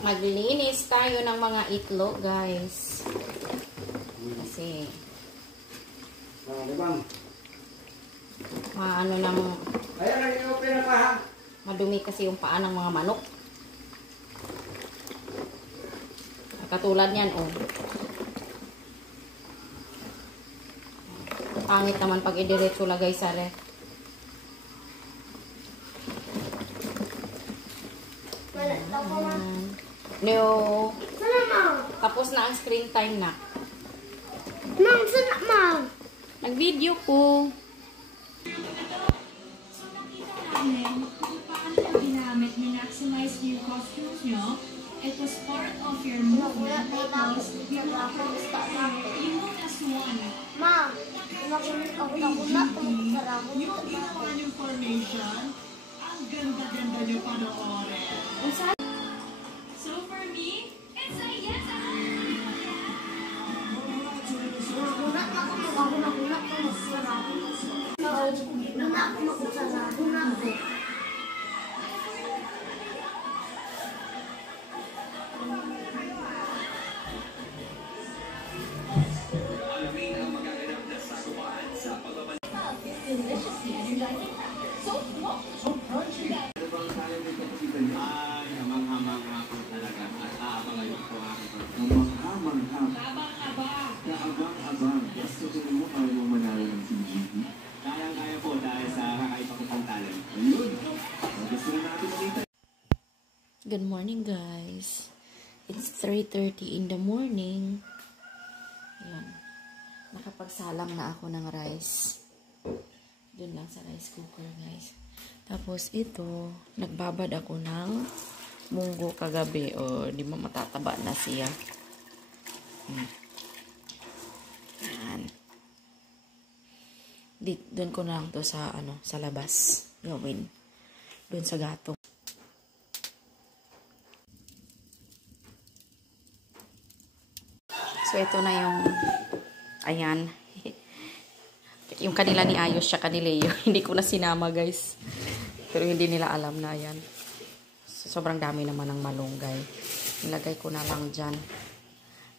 Maglinis tayo ng mga itlog, guys. Kasi ano lang, madumi kasi yung paa ng mga manok. Katulad yan, oh. Pangit naman pag idiretso lagay sa ref. Leo, tapos na ang screen time na. Ma'am, sana ma'am. Nag-video ko. So, nakita namin kung paano nyo ginamit, minmaximize yung costumes nyo. It was part of your movement because you want you moved as one. Ma'am, nakulit ako na kuna, tumakasara ako. Yung ginawa yung formation, ang ganda-ganda nyo panoorin. So for me, it's a yes! Kuna ako magsara ako. Kuna ako magsara ako. Deliciously energizing. So crunchy. Ay, hamang-hamang ako talaga. At aabangan ko ako. Hamang-hamang. Abang-abang. Kaabang-abang. Gusto ko mo kaya mo manalo ng CGP? Kaya-kaya po dahil sa kakaiba ko pang talent. Ayun. Gusto na natin makita. Good morning, guys. It's 3:30 in the morning. Ayan. Nakapagsalang na ako ng rice. Doon lang sa rice cooker, guys. Tapos ito, nagbabad ako ng munggo kagabi. O, di ba matataba na siya. Yan. Doon ko na lang to sa, sa labas. Gawin. Doon sa gatong. So, ito na yung, ayan. Yung kanila ni Ayos siya kanila yun. Hindi ko na sinama, guys. Pero hindi nila alam na yan. So, sobrang dami naman ng malunggay. Nilagay ko na lang dyan.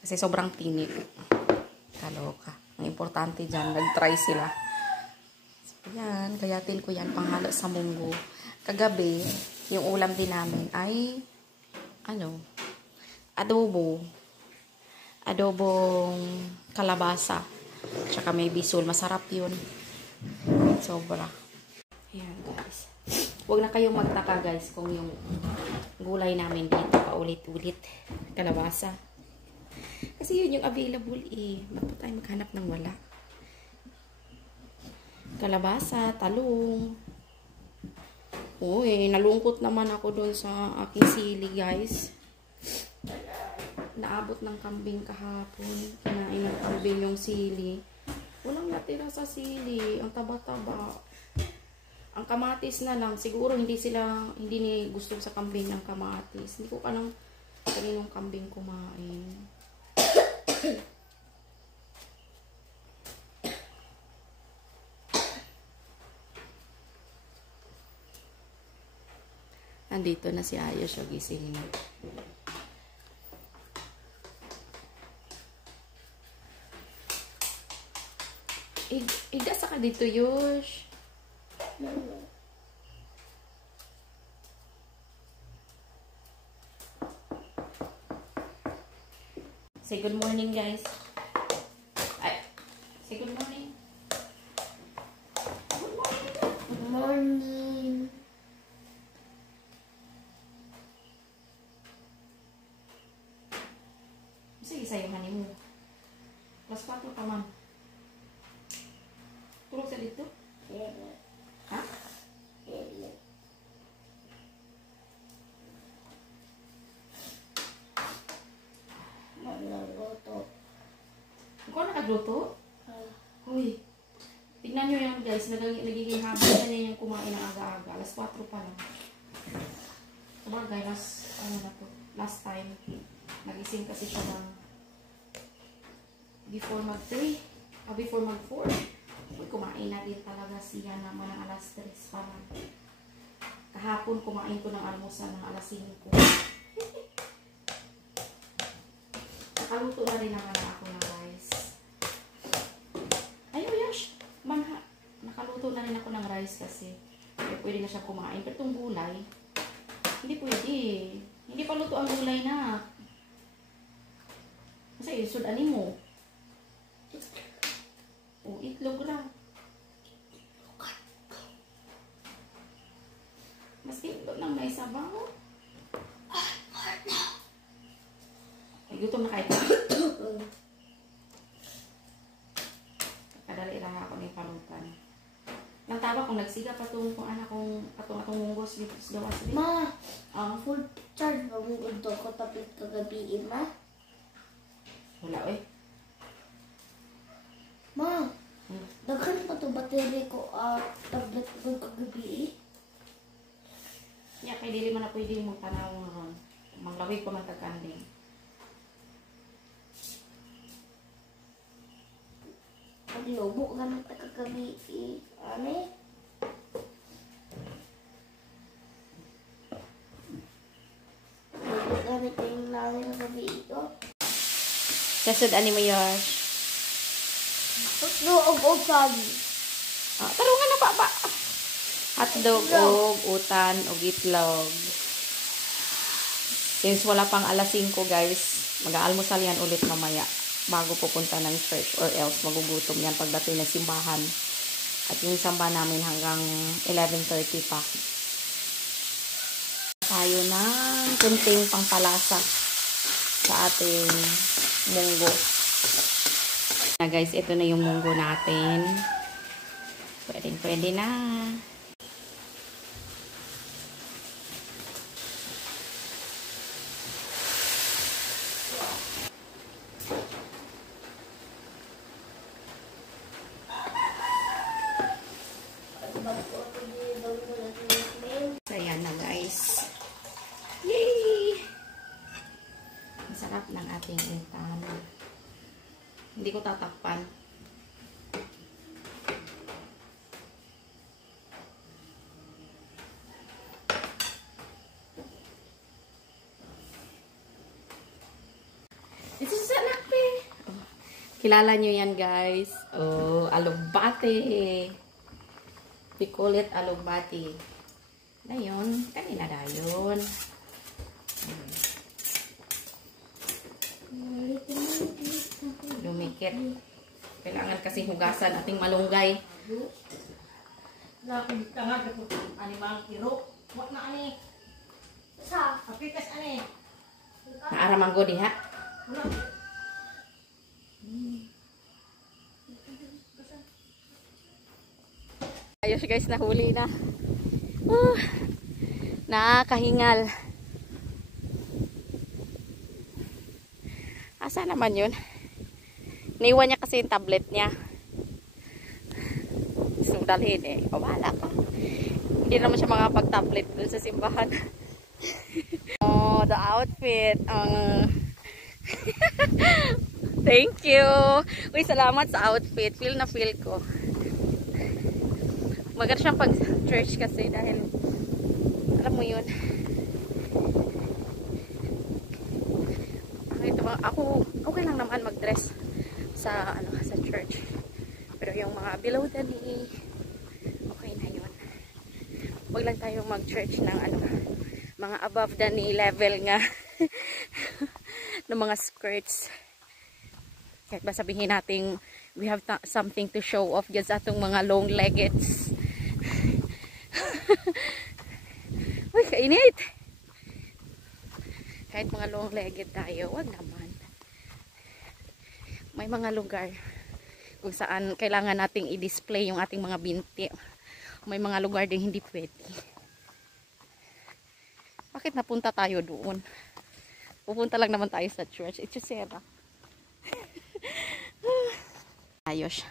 Kasi sobrang tinik. Kaloka. Ang importante dyan, nag-try sila. So, yan. Gayatin ko yan panghalo sa munggo. Kagabi, yung ulam din namin ay, adobo. Adobong kalabasa. Tsaka may bisul. Masarap yun. Sobra. Ayan, guys. Huwag na kayong magtaka, guys, kung yung gulay namin dito paulit-ulit. Kalabasa. Kasi yun yung available eh. Ba't pa tayo maghanap ng wala? Kalabasa, talong. Uy, nalungkot naman ako doon sa aking sili, guys. Naabot ng kambing kahapon. Kinain ng kambing yung sili. Walang natira sa sili. Ang taba-taba. Ang kamatis na lang. Siguro hindi ni gusto sa kambing ng kamatis. Hindi ko kaninong kambing kumain. Andito na si Ayos. Siya gising na. Igasa ka dito, Yosh. Say good morning, guys. Say good morning. Good morning. Sige, sa'yo, honey mo. Plus 4 pa, ma'am. Tulog sa dito? Ha? Magluto. Ikaw nakagluto? Uy. Tignan nyo yan, guys. Nagiging habit na niya yung kumain ng aga-aga. Alas 4 pa lang. Sabagay, last time. Nagising kasi siya ng before mag-3. Before mag-4. Uy, kumain na din talaga siya naman ng alas 3 pa lang. Kahapon kumain ko ng almusal ng alas 5. nakaluto na rin naman ako ng rice. Ay, Yash! Nakaluto na rin ako ng rice kasi pwede na siya kumain. Pero itong gulay, hindi pwede. Hindi pa luto ang gulay na. Kasi sudanin mo. O, itlog lang. Mas itlog lang may sabaw. Ay, gutom na kayo. Kadali lang ako ng palutan. Nang tawa kung nagsiga pa itong kung anak kong atong munggos dito sa gawas. Ma, full charge ba mo ito ko tapit kagabi, ma? Wala eh. Ma, daghan pa to battery ko tablet ko kagabi. Ya, kay dili man na pwede mong tanaw ron. Manglawig pa man tagkanding. Pag lobo ganun ta kagabi, ane? Lobo ganun pa yung langit kagabi ito. Sasud ani mo Yash. Tutlo og sabi. Tarungan na pa. Hotdog og utan og itlog. Since wala pang alas 5 guys, mag-aalmusal yan ulit mamaya bago pupunta ng church or else magugutom yan pagdating ng simbahan. At yung samba namin hanggang 11:30 pa. Tayo ng kunting pangpalasa sa ating munggo. Na guys, ito na yung munggo natin. Pwede na. So, ayan na guys. Yay! Ang sarap ng ating intan. Hindi ko tatakpan. Ito sa nakpe. Kilala nyo yan guys. Oh, alugbate. We call it alugbati. Dayon, kanina dayon. Lumikit. Kailangan kasi hugasan ating malunggay. Tangad ko animal kiro. Wa na ani. Sa, Apikas ani. Naaramang ko diha. Wala. Ayos guys, nahuli na. Nakakahingal. Asa naman yun? Niwan niya kasi yung tablet niya. Gusto dalhin eh. Wala pa. Hindi naman siya makapag-tablet dun sa simbahan. Oh, the outfit. Thank you. Uy, salamat sa outfit. Feel na feel ko. Maganda siyang pag-church kasi dahil alam mo yun. Ito ba, ako okay lang naman mag-dress sa sa church. Pero yung mga below the knee, okay na yun. Huwag lang tayong mag-church ng mga above the knee level nga ng mga skirts. Kahit ba sabihin natin we have something to show off dyan sa atong mga long leggeds. Uy, kainit! Kahit mga long legged tayo, wag naman. May mga lugar kung saan kailangan nating i-display yung ating mga binti. May mga lugar din hindi pwede. Bakit napunta tayo doon? Pupunta lang naman tayo sa church. Itchusera. Ayos.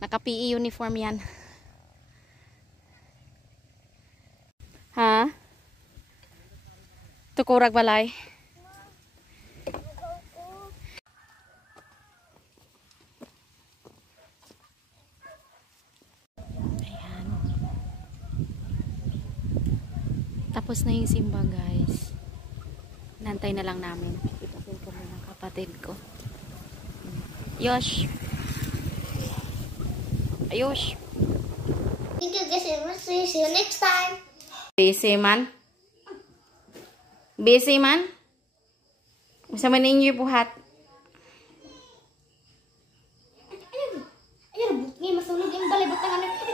Naka-PE uniform yan. Ha? Tukurag balay. Ayan. Tapos na yung simba guys. Nantay na lang namin. Ipapin ko muna kapatid ko. Yosh. Ayos. Thank you guys so much. See you next time. Busy man? Busy man? Masama ninyo buhat. Ayun, bukni, masunog yung balay. Butang ano.